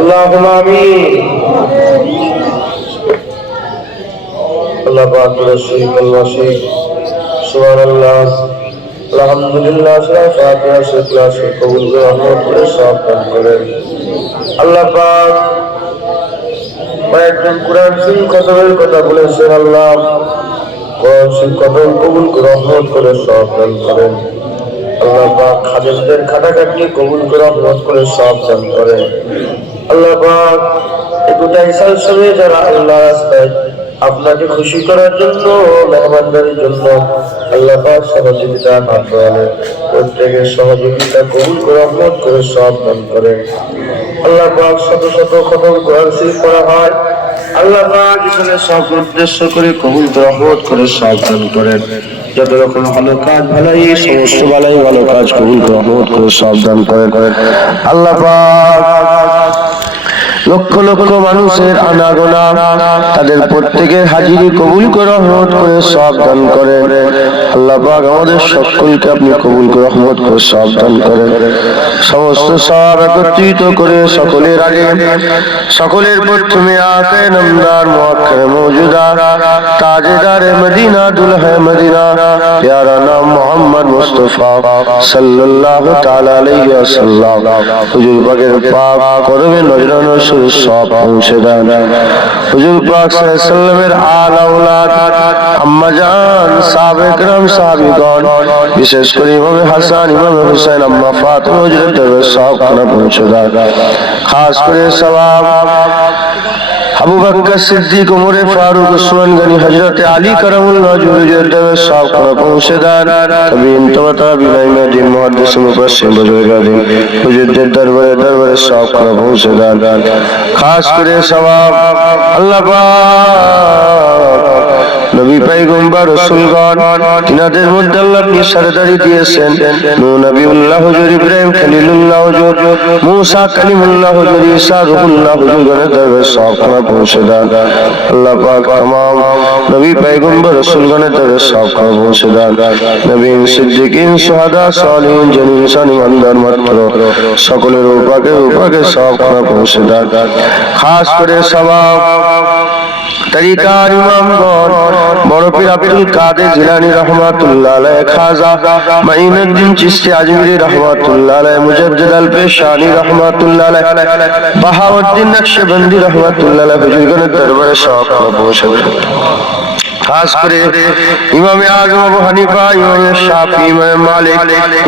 আল্লাহুম্মা আমিন। আল্লাহ পাক রসুল আল্লাহ শেখ সুবহানাল্লাহ আলহামদুলিল্লাহ ফাতিহা সূরা ইখলাস কবুল করে রহমত করে সওয়াব দান করেন। আল্লাহ পাক কয়েকজন কুরআন শরীফ খতমের কথা বলেছেন, আল্লাহ কোরআন শরীফ খতম কবুল করে রহমত করে সওয়াব দান করেন। আল্লাহ পাক খাদেমদের খাটাখাটনি কবুল করে রহমত করে সওয়াব দান করেন। আল্লাহ পাক এই গোটা ইসাল সময়ে যারা আল্লাহর রাস্তায় আপনাকে খুশি করার জন্য মেহমানদারির জন্য আল্লাহ পাক সহযোগিতা হাত বাড়ালেন, প্রত্যেকের সহযোগিতা কবুল করে রহমত করে সওয়াব দান করেন। আল্লাহ পাক শত শত খতম কোরআন শরীফ পড়া হয়, আল্লাহ পাক এখানে সব উদ্দেশ্য করে কবুল করে রহমত করে সওয়াব দান করেন। যত রকম ভালো কাজ ভালাই সমস্ত ভালাই ভালো কাজ কবুল করে রহমত করে সওয়াব দান করেন। আল্লাহ পাক লক্ষ লক্ষ মানুষের আনাগোনা তাদের প্রত্যেকের হাজিরি কবুল করে রহমত করে সওয়াব দান করেন। আল্লাহ পাক আমাদের সকলকে আপনি কবুল করে রহমত করে সওয়াব দান করেন। সমস্ত সওয়াব একত্রিত করে সকলের আগে সকলের প্রথমে আকে নামদার মুআক্কারে মওজুদা তাজেদারে মদিনা দুলহে মদিনা প্যারা নাম মোহাম্মদ মুস্তাফা সাল্লাল্লাহু তাআলা আলাইহি ওয়াসাল্লাম হুজুর পাকের পাক করবে নজরানো সব পৌঁছে দেন। হুজুর পাক সাল্লাল্লাহু আলাইহি ওয়াসাল্লামের আল আওলাদ আম্মা জান সাহাবে کرام সাহাবীগণ বিশেষ করে ইমাম হাসান ইমাম হুসাইন আম্মা ফাতিমা হুজুরের দরবারে সব খানা পৌঁছে দেন। খাস করে সওয়াব আবু বকর সিদ্দিক ওমর ফারুক উসমান গনি হযরত আলী কারামুল্লাহ হুজুরের দরবারে সব খানা পৌঁছে দেন। তাবিঈন তাবিঈন দিন মুহাদ্দিস মুফাসসির বুজুর্গাদিন হুজুরদের দরবারে সব খানা পৌঁছে দেন। খাস করে সওয়াব আল্লাহ পাক নবী পয়গম্বর রাসূলগণ তিনাদের মধ্যে আল্লাহ আপনি সরদারি দিয়েছেন। নূহ নবিউল্লাহ হুজুর ইব্রাহিম খলিলুল্লাহ হুজুর মুসা কালিমুল্লাহ হুজুর ঈসা রূহুল্লাহ হুজুরগণের দরবারে সওয়াব খানা পৌঁছে দেন। আল্লাহ পাক तमाम নবী পয়গম্বর রাসূলগণের দরবারে সওয়াব খানা পৌঁছে দেন। নবীন সিদ্দিকিন শুহাদা সালিহিন জালিল ইনসান ইমানদার মাত্র সকলের উপাকে সওয়াব খানা পৌঁছে দেন। খাস করে সওয়াব তরিকার ইমামগণ বড় পীর আব্দুল কাদের জিলানী রাহমাতুল্লাহ আলাইহি, খাজা মাইনুদ্দিন চিশতি আজমিরি রাহমাতুল্লাহ আলাইহি, মুজাদ্দিদ আল পেশানি রাহমাতুল্লাহ আলাইহি, বাহাউদ্দিন নকশবন্দি রাহমাতুল্লাহ আলাইহি হুজুরগণের দরবারে সওয়াব পৌঁছে দেন। খাস করে ইমাম আযম আবু হানিফা ইমাম শাফি ইমাম মালিক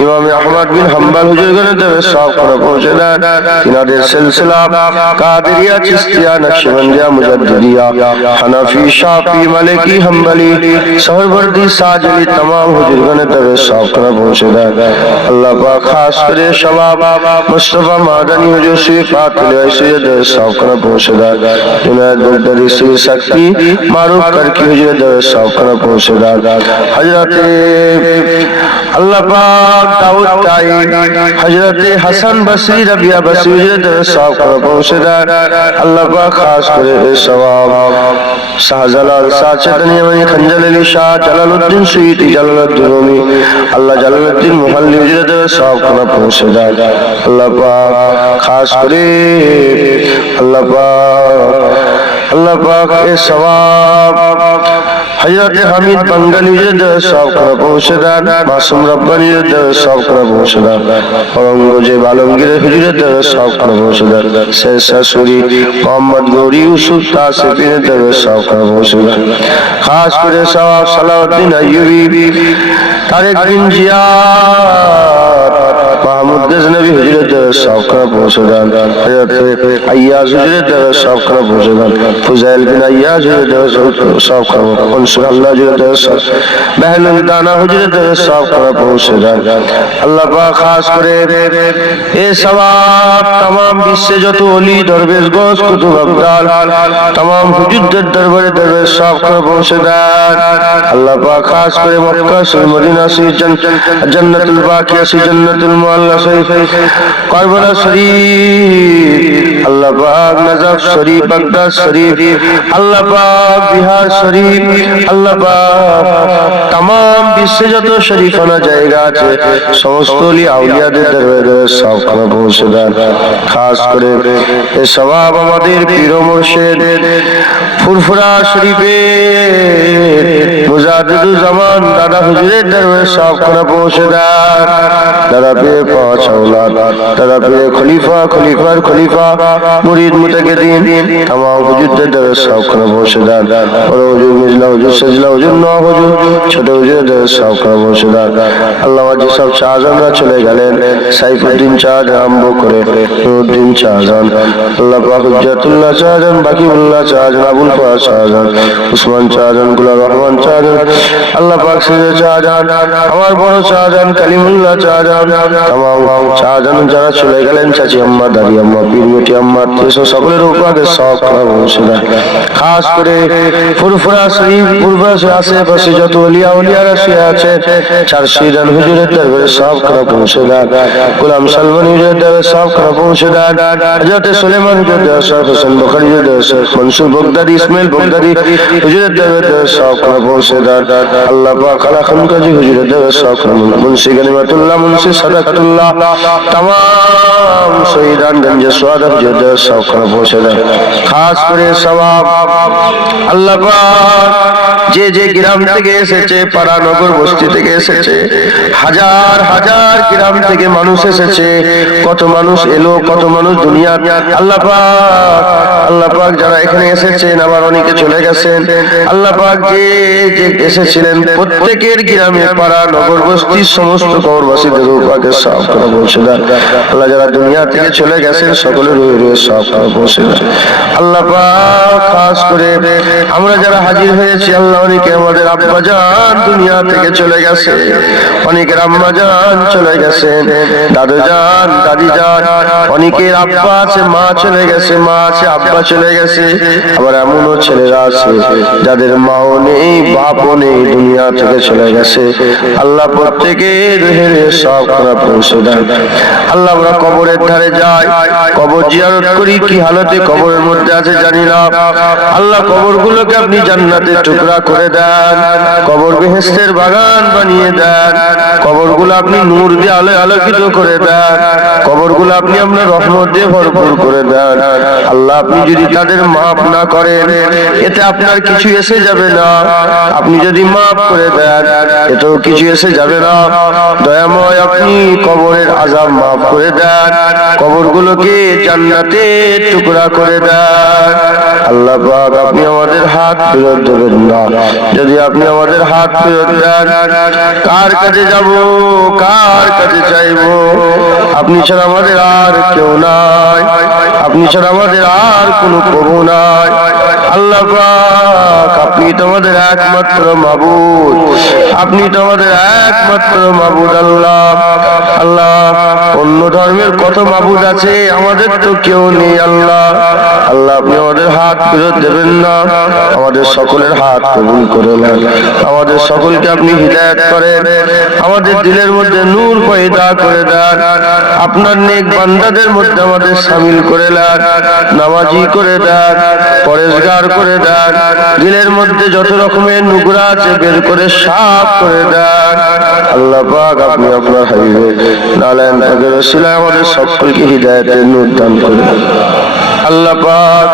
ইমাম আহমদ বিন হাম্বল হুজুরগণের দরবারে সওয়াব পৌঁছে দেন। তিনাদের সিলসিলা কাদেরিয়া চিশতিয়া নকশবন্দিয়া মুজাদ্দিদিয়া হানাফি শাফি মালিকি হাম্বলি সহরবর্দী সাজলি तमाम হুজুরগণের দরবারে সওয়াব পৌঁছে দেন। আল্লাহ পাক খাস করে সওয়াব মুস্তাফা মাদানী হুজুর সিফাত আলাইহির দরবারে সওয়াব পৌঁছে দেন। জুনায়েদ বগদাদি শ্রী শক্তি মারুফ করকি হুজুরের দরবারে সওয়াব পৌঁছে দেন। হযরতে আল্লাহ পাক দাউদ তাই হযরতে হাসান বসরি রাবিয়া বসরি হুজুরের দরবারে সওয়াব পৌঁছে দেন। আল্লাহ পাক খাস করে সওয়াব শাহজালাল সাচেতনি মানে খঞ্জল আলী শাহ জালালউদ্দিন সুয়ুতি জালালউদ্দিন রুমি আল্লাহ জালালউদ্দিন মুহাল্লি হুজুরের দরবারে সওয়াব পৌঁছে দেন। আল্লাহ পাক খাস করে আল্লাহ পাক এ সওয়াব হযরত হামিদ বাঙ্গালী হুজুরের দরবারে সওয়াব পৌঁছে দেন। মাসুম রব্বানী হুজুরের দরবারে সওয়াব পৌঁছে দেন। औरंगजेब आलमगीर হুজুরের দরবারে সওয়াব পৌঁছে দেন। শেখ শাশুড়ি মোহাম্মদ গৌরী ইউসুফ তাসিফের দরবারে সওয়াব পৌঁছে দেন। খাস করে সওয়াব সালাউদ্দিন আইয়ুবী তারেক বিন জিয়াদ মাহমুদ গজনবী হুজুরের দরবারে সওয়াব পৌঁছে দেন। হযরত আইয়াজ হুজুরের দরবারে সওয়াব পৌঁছে দেন। ফুজাইল বিন আইয়াজ হুজুরের দরবারে সওয়াব কনসুল আল্লাহ হুজুরের দরবারে বেহলুল দানা হুজুরের দরবারে সওয়াব পৌঁছে দেন। আল্লাহ পাক খাস করে এ সওয়াব तमाम বিশ্বে যত ওলি দরবেশ গস কুতুব আবদাল तमाम হুজুরদের দরবারে সওয়াব পৌঁছে দেন। আল্লাহ পাক খাস করে মক্কা শরীফ মদিনা শরীফ জান্নাতুল বাকিয়া শরীফ জান্নাতুল মুআল্লা শরীফ কারবালা শরীফ আল্লাহ পাক নজফ শরীফ, বাগদাদ শরীফ, আল্লাহ পাক বিহার শরীফ, আল্লাহ পাক তাম বিশ্বে যত শরীফানা জায়গা আছে সমস্ত আউলিয়াদের দরবারে সওয়াব পৌঁছে দেন। খাস করে এই সওয়াব আমাদের পীর মুর্শিদ ফুরফুরা শরীফে মুজাদ্দিদুল জামান দাদা হুজুরের দরবারে সওয়াব পৌঁছে দেন। দাদা পীর পাঁচ औलाद, দাদা পীর খলিফা, খলিফার খলিফা, মুরিদ মুতাকিদিন तमाम হুজুরদের দরবারে সওয়াব পৌঁছে দেন। বড় হুজুর, মিজলা হুজুর, সাজলা হুজুর, নওয়াব হুজুর, ছোট হুজুরের দরবারে সওয়াব পৌঁছে দেন। আল্লাহ যেসব শাহজাহানরা চলে গেলেন, সাইফুদ্দিন শাহজাহান আরম্ভ করে নুরুদ্দিন শাহজাহান, আল্লাহ পাক হুজ্জাতুল্লাহ শাহজাহান, বাকিউল্লাহ শাহজাহান, আবুল ফজল শাহজাহান, উসমান শাহজাহান, গুলাম রহমান শাহজাহান, আল্লাহ পাক সিরাজ শাহজাহান, আমার বড় শাহজাহান, কালিমুল্লাহ শাহজাহান, तमाम শাহজাহান যারা চলে গেলেন, চাচি আম্মা, দাদি আম্মা, পীর বেটি আম্মা, সকলের উপরে সওয়াব পৌঁছে দেন। খাস করে ফুরফুরা শরীফ পূর্বাসে আশেপাশে যত ওলিয়া উলিয়ারা শুয়ে আছেন, চারশিদান হুজুরের দরবারে সওয়াব পৌঁছে দেন। গোলাম সালমান হুজুরের দরবারে সওয়াব পৌঁছে দেন। হযরত সুলাইমান হুজুরের দরবারে সওয়াব, হোসেন বুখারী হুজুরের দরবারে, মনসুর বগদাদি, ইসমাইল বগদাদি হুজুরের দরবারে সওয়াব পৌঁছে দেন। আল্লাহ পাক আলা খানকাজি হুজুরের দরবারে সওয়াব, মুন্সি গনিমাতুল্লাহ, মুন্সি সাদাকাতুল্লাহ, तमाम শহীদান গঞ্জে সোয়াদা হুজুরের দরবারে সওয়াব পৌঁছে দেন। খাস করে সওয়াব আল্লাহ পাক যে যে গ্রাম থেকে এসেছে, পাড়া নগর বস্তি থেকে এসেছে, হাজার হাজার গ্রাম থেকে মানুষ এসেছে, কত মানুষ এলো, কত মানুষ দুনিয়া, আল্লাহ পাক যারা এখানে এসেছেন, আবার অনেকে চলে গেছেন, আল্লাহ পাক যে যে এসেছিলেন প্রত্যেকের গ্রামে, পাড়া নগর বস্তি সমস্ত কবরবাসীদের পাকে সওয়াব পৌঁছে দেন। আল্লাহ যারা দুনিয়া থেকে চলে গেছেন সকলের রুহে সওয়াব পৌঁছে দেন। আল্লাহ পাক খাস করে আমরা যারা হাজির হয়েছি, আল্লাহ অনেকে আমাদের আব্বা জান দুনিয়া থেকে চলে গেছে, অনেকের আম্মা জান চলে গেছেন, দাদু জান, দাদি জান, অনেকের আব্বা আছে, মা চলে গেছে, মা আছে, আব্বা চলে গেছে, আবার এমনও ছেলেরা আছে যাদের মাও নেই, বাপও নেই, দুনিয়া থেকে চলে গেছে। আল্লাহ প্রত্যেকের রুহে সওয়াব পৌঁছে দেন। আল্লাহ আমরা কবরের ধারে যাই, কবর জিয়ারত করি, কি হালতে কবরের মধ্যে আছে জানি না। আল্লাহ কবরগুলোকে আপনি জান্নাতের টুকরা করে দেন, কবর বেহেশতের বাগান বানিয়ে দেন, কবরগুলো আপনি নূর দিয়ে আলোকিত করে দেন, কবরগুলো আপনি আপনার রহমত দিয়ে ভরপুর করে দেন। আল্লাহ আপনি যদি তাদের মাফ না করেন, এতে আপনার কিছু এসে যাবে না, আপনি যদি মাফ করে দেন এতেও কিছু এসে যাবে না। দয়াময় আপনি কবরের আযাব মাফ করে দেন, কবরগুলোকে জান্নাতের টুকরা করে দেন। আল্লাহ পাক আপনি আমাদের হাত ফেরত দেবেন না, যদি আপনি আমাদের হাত ফেরত দেন, কার কাছে যাব, কার কাছে চাইব? আপনি ছাড়া আমাদের আর কেউ নাই, আপনি ছাড়া আমাদের আর কোনো প্রভু নাই। আল্লাহ পাক আপনি তো আমাদের একমাত্র মাবুদ, আপনি তো আমাদের একমাত্র মাবুদ। আল্লাহ অন্য ধর্মের কত মাবুদ আছে, আমাদের তো কেউ নেই। আল্লাহ আপনি আমাদের হাত ফেরত দেবেন না, আমাদের সকলের হাত কবুল করে নেন, আমাদের সকলকে আপনি হিদায়াত করেন, আমাদের দিলের মধ্যে নূর পয়দা করে দেন, আপনার নেক বান্দাদের মধ্যে আমাদের শামিল করে নেন, নামাজি করে দেন, পরেজগার করে দেন, দিলের মধ্যে যত রকমের নুকরা আছে বের করে সাফ করে দেন। আল্লাহ পাক আপনি আপনার হাবিবে নালায়েন পাকের ওসিলায় আমাদের সকলকে হিদায়াতের নূর দান করুন। আল্লাহ পাক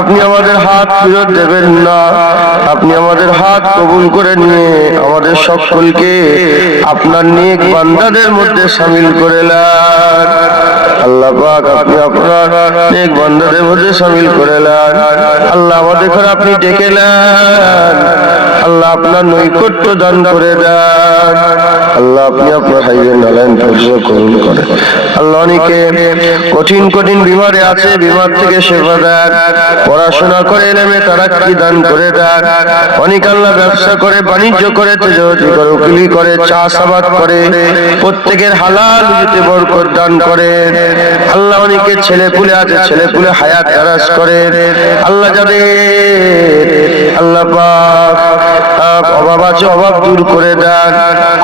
আপনি আমাদের হাত ফেরত দেবেন না, আপনি আমাদের হাত কবুল করে নিয়ে আমাদের সকলকে আপনার নেক বান্দাদের মধ্যে শামিল করে নেন। আল্লাহ পাক আপনি আপনার নেক বান্দাদের মধ্যে শামিল করে নেন। আল্লাহ আমাদের ঘরে আপনি ডেকে নেন, আল্লাহ আপনার নৈকট্য দান করে দেন। আল্লাহ আপনি আপনার হাইবেন নালায়েন পরিচয় কবুল করেন। আল্লাহ অনেকে কঠিন কঠিন বিমারে আছে, বিমার থেকে সেবা দেন, পড়াশোনা করে এলেমে তারাক্কি দান করে দেন। অনেক আল্লাহ ব্যবসা করে, বাণিজ্য করে, তেজস্বী করে, উকিলি করে, চাষাবাদ করে, প্রত্যেকের হালাল রুজিতে বরকত দান করেন। আল্লাহ অনেকের ছেলে পুলে আছে, ছেলে পুলে হায়াত দারাজ করেন। আল্লাহ যাদের আল্লাহ পাক অভাব আছে অভাব দূর করে দেন,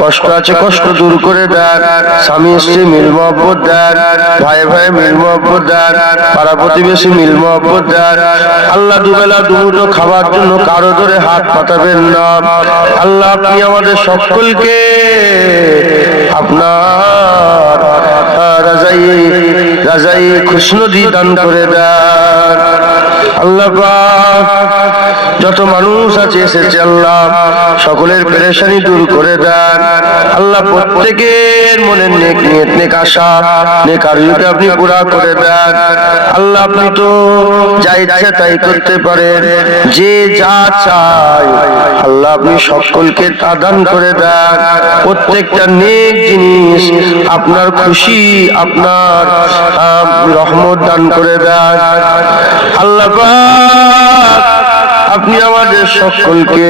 কষ্ট আছে কষ্ট দূর করে দেন, স্বামী স্ত্রী মিল মহব্বত দেন, ভাই ভাই মিল মহব্বত দেন, পাড়া প্রতিবেশী মিল মহব্বত দেন। আল্লাহ দুবেলা দুমুঠো খাবার জন্য কারো ধরে হাত পাতাবেন না। আল্লাহ আপনি আমাদের সকলকে আপনার রাজাই খুশনদি দান করে দেন। আল্লাহ পাক যত মানুষ আছে এসেছে আল্লাহ সকলের পেরেশানি দূর করে দেন। আল্লাহ প্রত্যেকের মনের নেক নিয়ত নেক আশা নেক আরজুকে আপনি পুরা করে দেন। আল্লাহ আপনি তো যা ইচ্ছা তাই করতে পারেন, যে যা চায় আল্লাহ আপনি সকলকে তা দান করে দেন। প্রত্যেকটা নেক জিনিস আপনার খুশি আপনার রহমত দান করে দেন। আল্লাহ পাক আপনি আমাদের সকলকে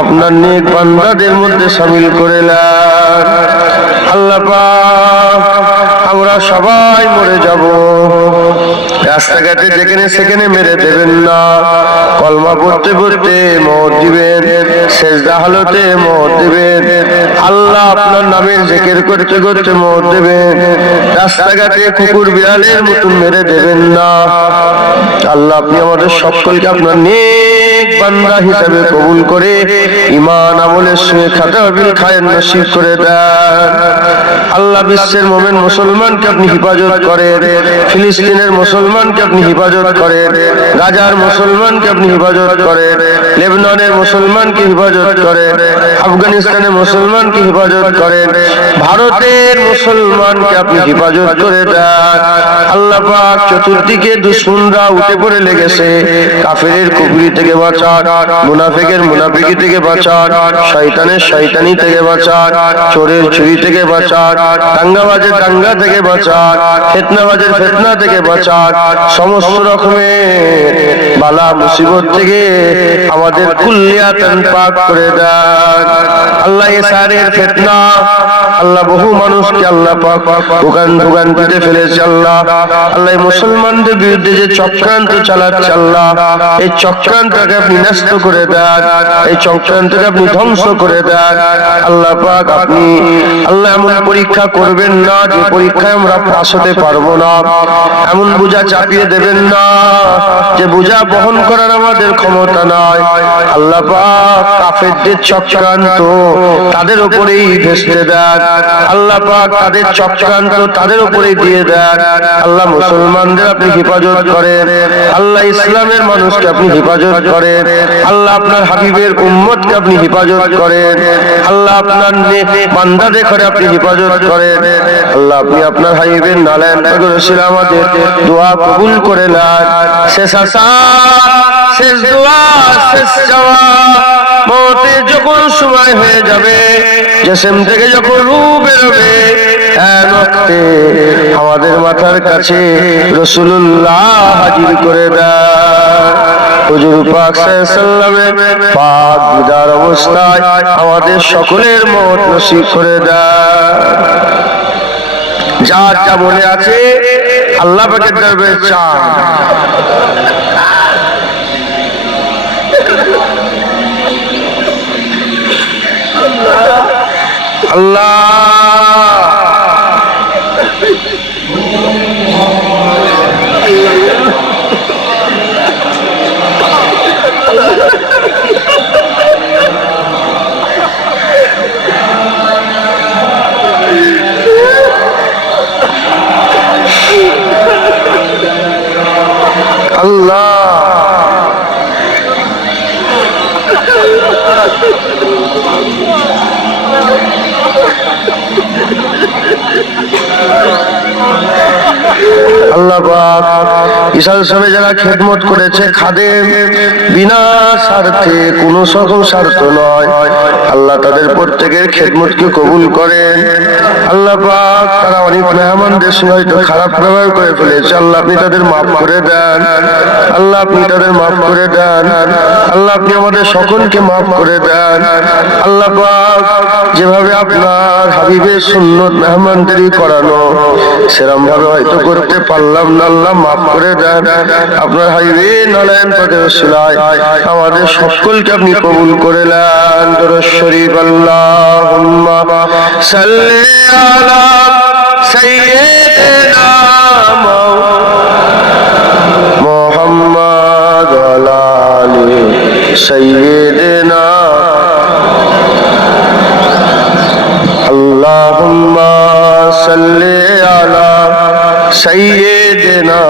আপনার নেক বান্দাদের মধ্যে শামিল করে নেন। আল্লাহ পাক আমরা সবাই মরে যাব, রাস্তাঘাটে যেখানে সেখানে মেরে দেবেন না। কলমা পড়তে পড়তে মওত দিবেন, সেজদা হালতে মওত দিবেন। আল্লাহ আপনার নামের জিকির করতে করতে মওত দিবেন। রাস্তাঘাটে কুকুর বিড়ালের মতন মেরে দেবেন না। আল্লাহ আপনি আমাদের সকলকে আপনার নেক বান্দা হিসাবে কবুল করে ঈমান আমলের সঙ্গে খাতাবিল খায়ের নসিব করে দেন। আল্লাহ বিশ্বের মুমিন মুসলমানকে আপনি হেফাজত করেন, ফিলিস্তিনের মুসলমানকে আপনি হেফাজত করেন, গাজার মুসলমানকে আপনি হেফাজত করেন, লেবাননের মুসলমানকে হেফাজত করেন, আফগানিস্তানের মুসলমানকে হেফাজত করেন, ভারতের মুসলমানকে আপনি হেফাজত করে দেন। আল্লাহ পাক চতুর্দিকে দুশমনরা উঠে পড়ে লেগেছে, কাফেরের কুফরি থেকে বাঁচান, মুনাফিকের মুনাফিকি থেকে বাঁচান, শয়তানের শয়তানি থেকে বাঁচান, চোরের চুরি থেকে বাঁচান, দাঙ্গাবাজের দাঙ্গা থেকে বাঁচান, ফিতনাবাজের ফিতনা থেকে বাঁচান, সমস্ত রকমের বালা মুসিবত থেকে আমাদের কুল্লিয়াতান পাক করে দেন। আল্লাহ এসারের ফিতনা আল্লাহ বহু মানুষকে আল্লাহ পাক ভোগান্তিতে ফেলেছে। আল্লাহ আল্লাহ মুসলমানদের বিরুদ্ধে যে চক্রান্ত চালাচ্ছে আল্লাহ এই চক্রান্তকে আপনি নষ্ট করে দেন, এই চক্রান্তকে আপনি ধ্বংস করে দেন। আল্লাহ পাক আপনি আল্লাহ এমন পরীক্ষা করবেন না যে পরীক্ষায় আমরা পাস হতে পারবো না, এমন বোঝা চাপিয়ে দেবেন না যে বোঝা বহন করার আমাদের ক্ষমতা নাই। আল্লাহ পাক কাফেরদের চক্রান্ত তাদের উপরেই ভেস্তে দেন। আল্লাহ পাক তাদের চক্রান্ত তাদের উপরেই দিয়ে দেন। আল্লাহ মুসলমানদের আপনি হেফাজত করেন, আল্লাহ ইসলামের মানুষকে আপনি হেফাজত করেন, আল্লাহ আপনার হাবিবের উম্মতকে আপনি হেফাজত করেন, আল্লাহ আপনার বান্দাদের করে আপনি হেফাজত করেন। আল্লাহ আপনি আপনার হাবিবের নালায়ন রসিল আমাদের দোয়া কবুল করে নেন। শেষ আশা শেষ দোয়া শেষ চাওয়া মওতের যখন সময় হয়ে যাবে, জিসম থেকে যখন রূহ বেরোবে, আমাদের মাথার কাছে রাসূলুল্লাহ হাজির করে দেন। হুজুর পাক সাল্লাল্লাহু আলাইহি পাক বিদার অবস্থায় আমাদের সকলের মওত নসিব করে দেন। যার যা মনে আছে আল্লাহ পাকের দরবারে চান। আল্লাহ আল্লাহ আল্লাহ পাক ঈশান সাহেব যারা খেদমত করেছে খাদেম বিনা স্বার্থে কোনো সকল স্বার্থ নয়, আল্লাহ তাদের প্রত্যেকের খেদমতকে কবুল করেন। আল্লাহ পাক তারা অনেক মেহমানদের সঙ্গে হয়তো খারাপ ব্যবহার করে ফেলেছে, আল্লাহ আপনি তাদের মাফ করে দেন, আল্লাহ আপনি তাদের মাফ করে দেন, আল্লাহ আপনি আমাদের সকলকে মাফ করে দেন। আল্লাহ পাক যেভাবে আপনার হাবিবের সুন্নত মেহমানদারি করানো সেরকম ভাবে হয়তো করতে পারলাম না, আল্লাহ মাফ করে দেন। আপনার হাবিবের নারায়ণ পাকের উসিলায় আমাদের সকলকে আপনি কবুল করে নেন। দরুদ শরীফ আল্লাহুম্মা সাল্লি আলা সাইয়্যিদিনা মুহাম্মাদ ওয়া আলা আলি সাইয়্যিদিনা আল্লাহুম্মা সাল্লি আলা সাইয়্যিদিনা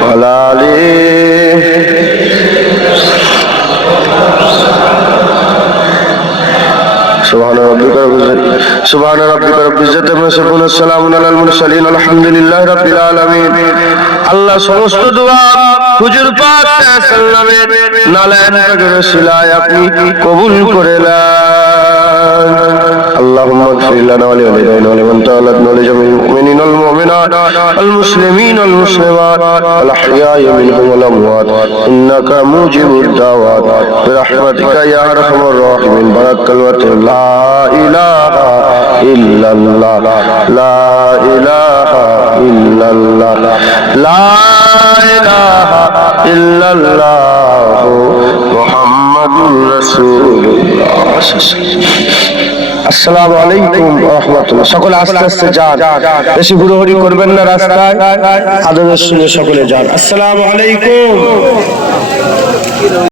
ওয়া আলা আলি سبحان ربك رب العزة عما يصفون والسلام على المرسلين والحمد لله رب العالمين। আল্লাহ সমস্ত দোয়া হুজুর পাক সাল্লামের নালায়েন পাকের ওসিলায় আপনি কবুল করে নেন। اللهم اغفر لنا ولوالدينا ولمن تولدنا ولجميع المؤمنين والمؤمنات والمسلمين والمسلمات الأحياء منهم والأموات إنك موجب الدعوات برحمتك يا أرحم الراحمين بارك كلمة لا إله إلا الله لا إله إلا الله لا إله إلا الله محمد رسول الله। আসসালামু আলাইকুম ওয়া রাহমাতুল্লাহ। সকলে আস্তে আস্তে যান, বেশি হুড়োহুড়ি করবেন না, রাস্তায় আদরের সঙ্গে সকলে যান। আসসালামু আলাইকুম।